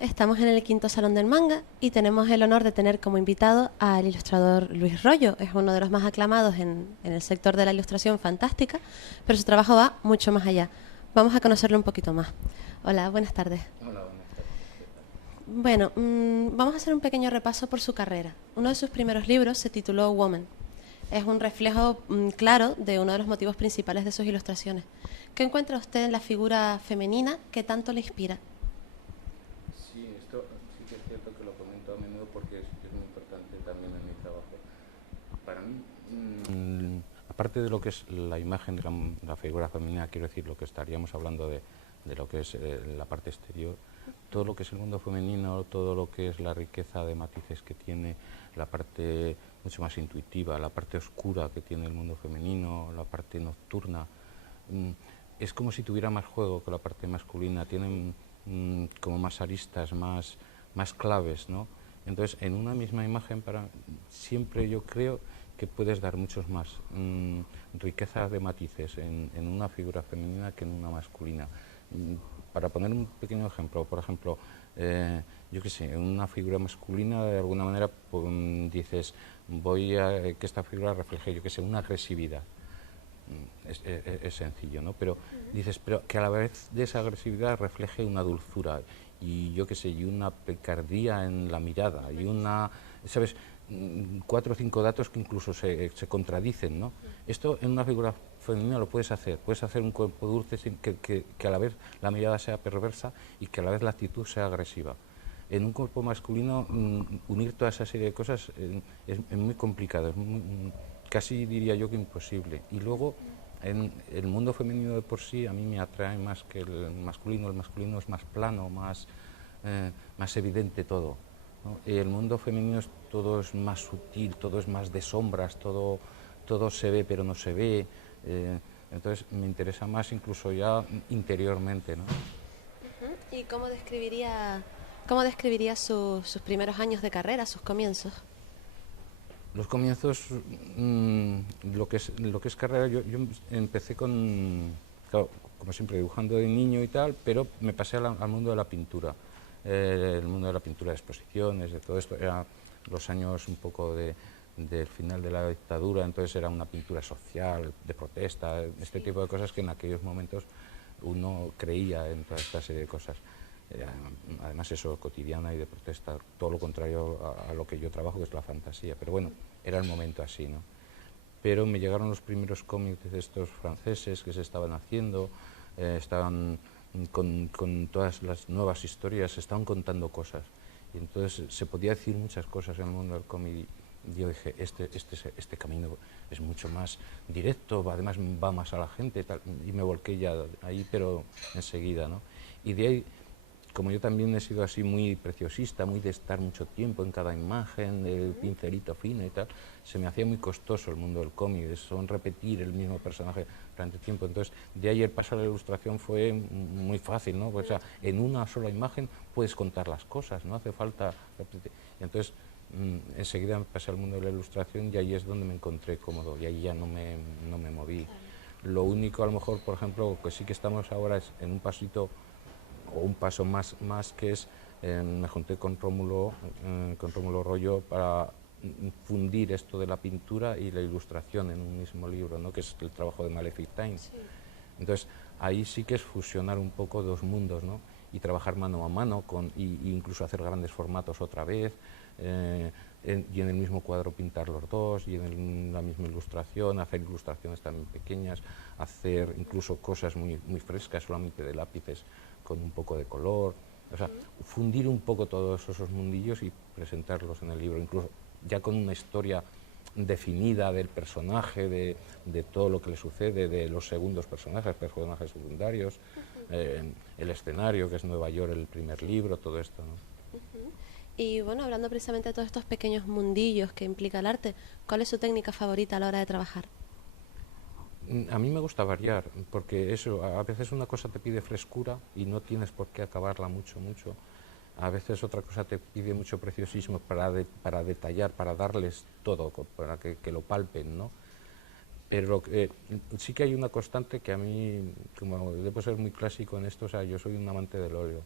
Estamos en el quinto Salón del Manga y tenemos el honor de tener como invitado al ilustrador Luis Rollo. Es uno de los más aclamados en el sector de la ilustración fantástica, pero su trabajo va mucho más allá. Vamos a conocerlo un poquito más. Hola, buenas tardes. Hola, buenas tardes. ¿Qué tal? Bueno, vamos a hacer un pequeño repaso por su carrera. Uno de sus primeros libros se tituló Woman. Es un reflejo claro de uno de los motivos principales de sus ilustraciones. ¿Qué encuentra usted en la figura femenina que tanto le inspira? Sí, esto sí que es cierto que lo comento a menudo porque es muy importante también en mi trabajo. Para mí, aparte de lo que es la imagen de la figura femenina, quiero decir, lo que estaríamos hablando de lo que es la parte exterior, todo lo que es el mundo femenino, todo lo que es la riqueza de matices que tiene, la parte mucho más intuitiva, la parte oscura que tiene el mundo femenino, la parte nocturna, mm, es como si tuviera más juego que la parte masculina, tienen como más aristas, más claves, ¿no? Entonces, en una misma imagen, siempre yo creo que puedes dar muchos más riqueza de matices en una figura femenina que en una masculina. Para poner un pequeño ejemplo, por ejemplo, yo qué sé, en una figura masculina de alguna manera dices, voy a que esta figura refleje, yo qué sé, una agresividad. Es sencillo, ¿no? Pero dices, pero que a la vez de esa agresividad refleje una dulzura y yo qué sé, y una picardía en la mirada y una, ¿sabes? Cuatro o cinco datos que incluso se contradicen, ¿no? Esto en una figura femenina lo puedes hacer un cuerpo dulce sin que a la vez la mirada sea perversa y que a la vez la actitud sea agresiva. En un cuerpo masculino unir toda esa serie de cosas es muy complicado, casi diría yo que imposible. Y luego en el mundo femenino de por sí a mí me atrae más que el masculino es más plano, más evidente todo, ¿no? Y el mundo femenino todo es más sutil, todo es más de sombras, todo se ve pero no se ve, entonces me interesa más incluso ya interiormente, ¿no? ¿Y cómo describiría sus primeros años de carrera, sus comienzos? Los comienzos, lo que es carrera, yo empecé claro, como siempre, dibujando de niño y tal, pero me pasé al mundo de la pintura. El mundo de la pintura de exposiciones, de todo esto, eran los años un poco del final de la dictadura, entonces era una pintura social, de protesta, este tipo de cosas que en aquellos momentos uno creía en toda esta serie de cosas. Eh, Además eso, cotidiana y de protesta, todo lo contrario a lo que yo trabajo, que es la fantasía, pero bueno, era el momento así, ¿no? Pero me llegaron los primeros cómics de estos franceses que se estaban haciendo, estaban con todas las nuevas historias, se estaban contando cosas, y entonces se podía decir muchas cosas en el mundo del cómic, y yo dije, este camino es mucho más directo, además va más a la gente, tal, y me volqué ya ahí, pero enseguida, ¿no? Y de ahí, como yo también he sido así muy preciosista, muy de estar mucho tiempo en cada imagen, el pincelito fino y tal, se me hacía muy costoso el mundo del cómic, son repetir el mismo personaje durante tiempo. Entonces, de ahí el paso a la ilustración fue muy fácil, ¿no? O sea, en una sola imagen puedes contar las cosas, no hace falta repetir. Entonces, enseguida pasé al mundo de la ilustración y ahí es donde me encontré cómodo y ahí ya no me moví. Lo único, a lo mejor, por ejemplo, que sí que estamos ahora es en un pasito o un paso más que es, me junté con Rómulo Rollo para fundir esto de la pintura y la ilustración en un mismo libro, ¿no? Que es el trabajo de Malefic Time. Sí. Entonces, ahí sí que es fusionar un poco dos mundos, ¿no? Y trabajar mano a mano, y incluso hacer grandes formatos otra vez, y en el mismo cuadro pintar los dos, y en la misma ilustración, hacer ilustraciones también pequeñas, hacer incluso cosas muy frescas, solamente de lápices, con un poco de color, o sea, fundir un poco todos esos mundillos y presentarlos en el libro, incluso ya con una historia definida del personaje, de todo lo que le sucede, de los segundos personajes secundarios, el escenario, que es Nueva York, el primer libro, todo esto, ¿no? Y bueno, hablando precisamente de todos estos pequeños mundillos que implica el arte, ¿cuál es su técnica favorita a la hora de trabajar? A mí me gusta variar, porque eso, a veces una cosa te pide frescura y no tienes por qué acabarla mucho. A veces otra cosa te pide mucho preciosismo para detallar, para darles todo, para que lo palpen, ¿no? Pero sí que hay una constante que a mí, como debo ser muy clásico en esto, o sea, yo soy un amante del óleo.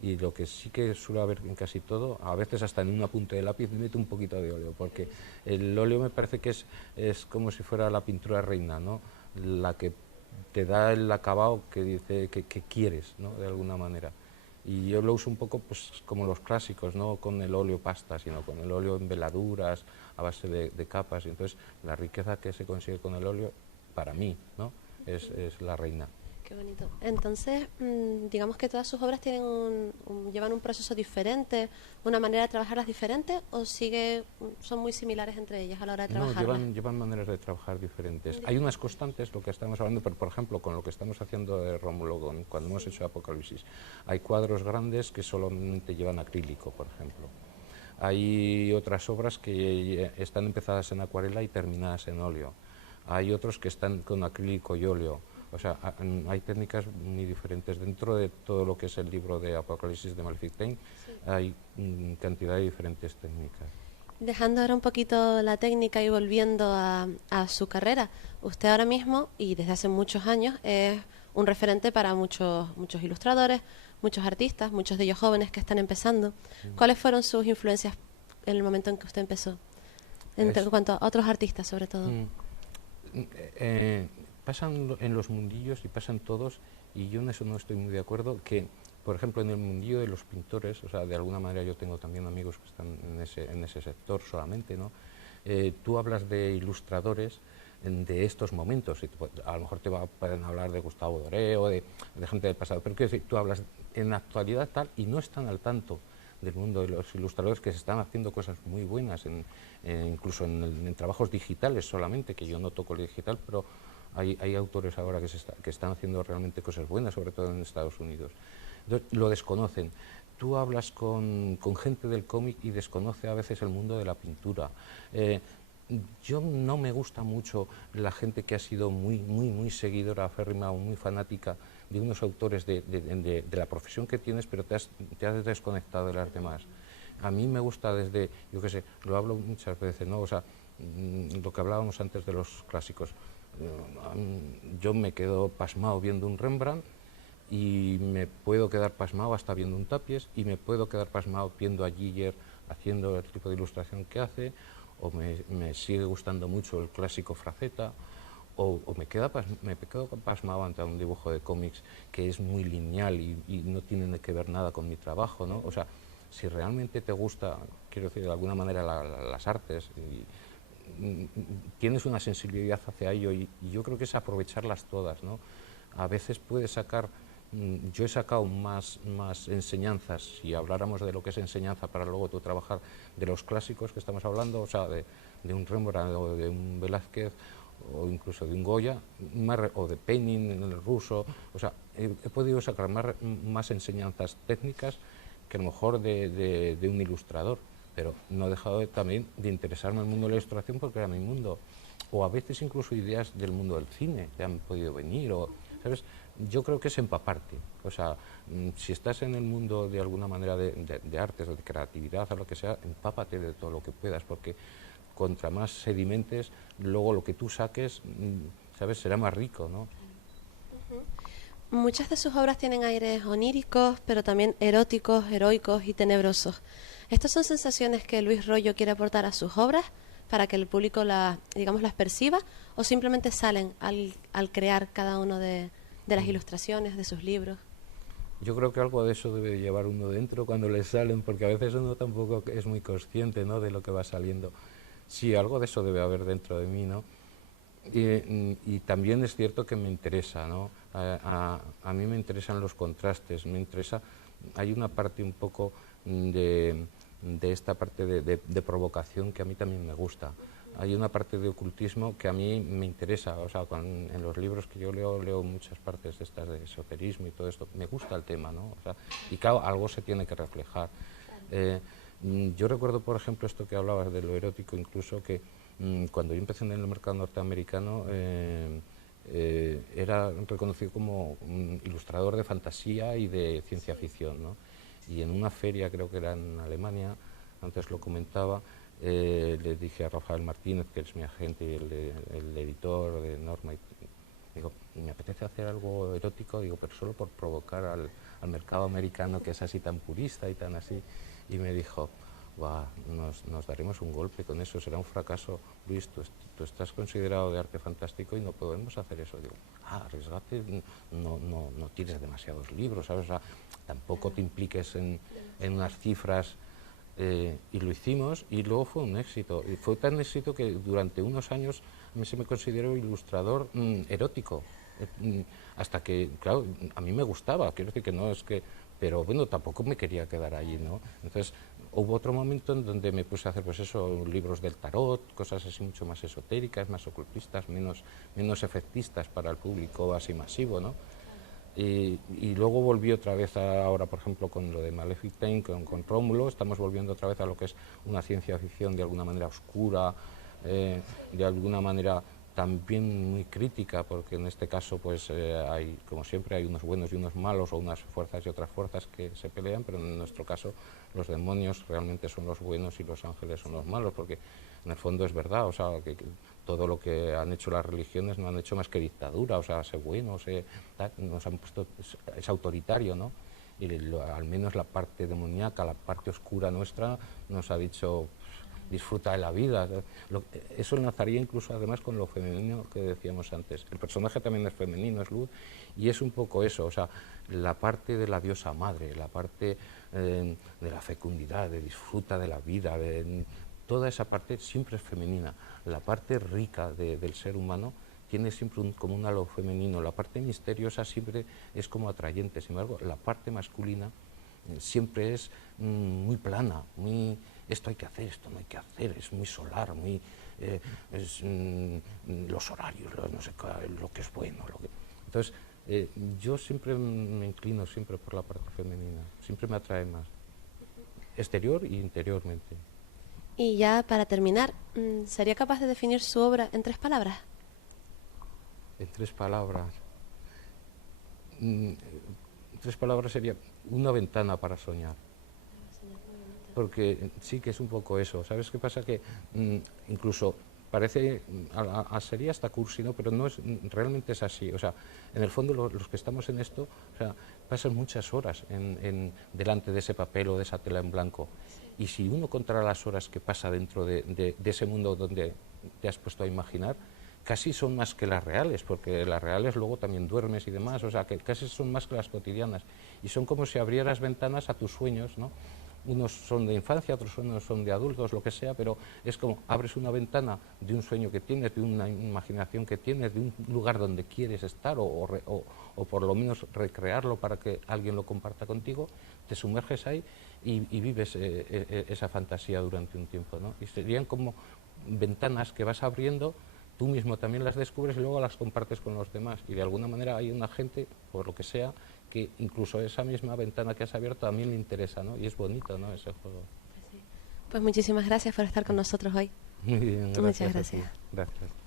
Y lo que sí que suele haber en casi todo, a veces hasta en un apunte de lápiz, meto un poquito de óleo, porque el óleo me parece que es como si fuera la pintura reina, ¿no? La que te da el acabado que dice que quieres, ¿no? De alguna manera. Y yo lo uso un poco pues como los clásicos, no con el óleo pasta, sino con el óleo en veladuras, a base de capas. Y entonces la riqueza que se consigue con el óleo, para mí, ¿no? Es la reina. Qué bonito. Entonces, digamos que todas sus obras tienen llevan un proceso diferente, una manera de trabajarlas diferente, o son muy similares entre ellas a la hora de No, trabajarlas. llevan maneras de trabajar diferentes. Hay unas constantes, lo que estamos hablando, pero por ejemplo, con lo que estamos haciendo de Rómulo, cuando hemos hecho Apocalipsis, hay cuadros grandes que solamente llevan acrílico, por ejemplo. Hay otras obras que están empezadas en acuarela y terminadas en óleo. Hay otros que están con acrílico y óleo. O sea, hay técnicas muy diferentes. Dentro de todo lo que es el libro de Apocalipsis de Malefic Time, sí, hay cantidad de diferentes técnicas. Dejando ahora un poquito la técnica y volviendo a su carrera, usted ahora mismo, y desde hace muchos años, es un referente para muchos ilustradores, muchos artistas, muchos de ellos jóvenes que están empezando. ¿Cuáles fueron sus influencias en el momento en que usted empezó? En cuanto a otros artistas, sobre todo. Pasan en los mundillos y pasan todos, y yo en eso no estoy muy de acuerdo, que por ejemplo en el mundillo de los pintores, o sea, de alguna manera yo tengo también amigos que están en ese sector solamente, ¿no? Tú hablas de ilustradores de estos momentos, y a lo mejor pueden hablar de Gustavo Doré o de gente del pasado, pero quiero decir, tú hablas en la actualidad tal y no están al tanto del mundo de los ilustradores, que se están haciendo cosas muy buenas, incluso en trabajos digitales solamente, que yo no toco el digital, pero hay autores ahora que están haciendo realmente cosas buenas, sobre todo en Estados Unidos. Entonces, lo desconocen. Tú hablas con gente del cómic y desconoce a veces el mundo de la pintura. Yo no me gusta mucho la gente que ha sido muy seguidora aférrima o muy fanática de unos autores de la profesión que tienes, pero te has desconectado de las demás. A mí me gusta desde, yo qué sé, lo hablo muchas veces, ¿no? O sea, lo que hablábamos antes de los clásicos. Yo me quedo pasmado viendo un Rembrandt y me puedo quedar pasmado hasta viendo un Tapies, y me puedo quedar pasmado viendo a Giger haciendo el tipo de ilustración que hace, o me sigue gustando mucho el clásico Fraceta, o me quedo pasmado ante un dibujo de cómics que es muy lineal y no tiene que ver nada con mi trabajo, ¿no? O sea, si realmente te gusta, quiero decir, de alguna manera las artes, tienes una sensibilidad hacia ello, y yo creo que es aprovecharlas todas, ¿no? A veces puedes sacar, yo he sacado más enseñanzas, si habláramos de lo que es enseñanza para luego tú trabajar, de los clásicos que estamos hablando, o sea, de un Rembrandt o de un Velázquez, o incluso de un Goya, o de Penin en el ruso, o sea, he podido sacar más enseñanzas técnicas que a lo mejor de un ilustrador, pero no he dejado también de interesarme en el mundo de la ilustración porque era mi mundo, o a veces incluso ideas del mundo del cine que han podido venir, o, ¿sabes? Yo creo que es empaparte, o sea, si estás en el mundo de alguna manera de artes o de creatividad o lo que sea, empápate de todo lo que puedas, porque contra más sedimentes, luego lo que tú saques, ¿sabes?, será más rico, ¿no? Muchas de sus obras tienen aires oníricos, pero también eróticos, heroicos y tenebrosos. ¿Estas son sensaciones que Luis Royo quiere aportar a sus obras para que el público las perciba, o simplemente salen al crear cada uno de las ilustraciones, de sus libros? Yo creo que algo de eso debe llevar uno dentro cuando le salen, porque a veces uno tampoco es muy consciente, ¿no?, de lo que va saliendo. Sí, algo de eso debe haber dentro de mí, ¿no? Y también es cierto que me interesa, ¿no? A mí me interesan los contrastes, hay una parte un poco de esta parte de provocación que a mí también me gusta. Hay una parte de ocultismo que a mí me interesa, o sea, en los libros que yo leo muchas partes de estas de esoterismo y todo esto, me gusta el tema, ¿no? O sea, y claro, algo se tiene que reflejar. Yo recuerdo, por ejemplo, esto que hablabas de lo erótico, incluso que cuando yo empecé en el mercado norteamericano era reconocido como un ilustrador de fantasía y de ciencia ficción, ¿no? Y en una feria, creo que era en Alemania, antes lo comentaba, le dije a Rafael Martínez, que es mi agente y el editor de Norma, Digo, me apetece hacer algo erótico, digo, pero solo por provocar al mercado americano, que es así tan purista y tan así. Y me dijo, nos daremos un golpe con eso, será un fracaso. Luis, tú estás considerado de arte fantástico y no podemos hacer eso. Digo, arriesgate, no tires demasiados libros, ¿sabes? O sea, tampoco te impliques en unas cifras. Y lo hicimos y luego fue un éxito. Y fue tan éxito que durante unos años a mí se me consideró ilustrador erótico. Hasta que, claro, a mí me gustaba, quiero decir que no es que... Pero bueno, tampoco me quería quedar allí, ¿no? Entonces hubo otro momento en donde me puse a hacer, pues eso, libros del tarot, cosas así mucho más esotéricas, más ocultistas, menos efectistas para el público así masivo, ¿no? Y luego volví otra vez ahora, por ejemplo, con lo de Malefic Pain, con Rómulo, estamos volviendo otra vez a lo que es una ciencia ficción de alguna manera oscura, de alguna manera también muy crítica, porque en este caso pues hay, como siempre, hay unos buenos y unos malos, o unas fuerzas y otras fuerzas que se pelean, pero en nuestro caso los demonios realmente son los buenos y los ángeles son los malos, porque en el fondo es verdad, o sea, que todo lo que han hecho las religiones no han hecho más que dictadura, o sea, ser buenos, nos han puesto, es autoritario, ¿no? Y al menos la parte demoníaca, la parte oscura nuestra, nos ha dicho, disfruta de la vida. Eso enlazaría incluso además con lo femenino que decíamos antes. El personaje también es femenino, es luz, y es un poco eso, o sea, la parte de la diosa madre, la parte de la fecundidad, de disfruta de la vida, toda esa parte siempre es femenina. La parte rica del ser humano tiene siempre como un halo femenino, la parte misteriosa siempre es como atrayente, sin embargo, la parte masculina siempre es muy plana, muy esto hay que hacer, esto no hay que hacer, es muy solar, muy los horarios, no sé, lo que es bueno. Entonces, yo siempre me inclino siempre por la parte femenina, siempre me atrae más, exterior e interiormente. Y ya para terminar, ¿sería capaz de definir su obra en 3 palabras? En 3 palabras. 3 palabras sería una ventana para soñar. Porque sí que es un poco eso. ¿Sabes qué pasa? Que incluso parece, sería hasta cursi, ¿no? Pero no es, realmente es así. O sea, en el fondo los que estamos en esto, o sea, pasan muchas horas delante de ese papel o de esa tela en blanco. Y si uno contara las horas que pasa dentro de ese mundo donde te has puesto a imaginar, casi son más que las reales, porque las reales luego también duermes y demás, o sea, que casi son más que las cotidianas. Y son como si abrieras ventanas a tus sueños, ¿no? Unos son de infancia, otros sueños son de adultos, lo que sea, pero es como abres una ventana de un sueño que tienes, de una imaginación que tienes, de un lugar donde quieres estar o por lo menos recrearlo para que alguien lo comparta contigo, te sumerges ahí y vives esa fantasía durante un tiempo, ¿no? Y serían como ventanas que vas abriendo, tú mismo también las descubres y luego las compartes con los demás, y de alguna manera hay una gente, por lo que sea, que incluso esa misma ventana que has abierto también le interesa, ¿no? Y es bonito, ¿no?, ese juego. Pues muchísimas gracias por estar con nosotros hoy. Muy bien, gracias. Muchas gracias. Gracias.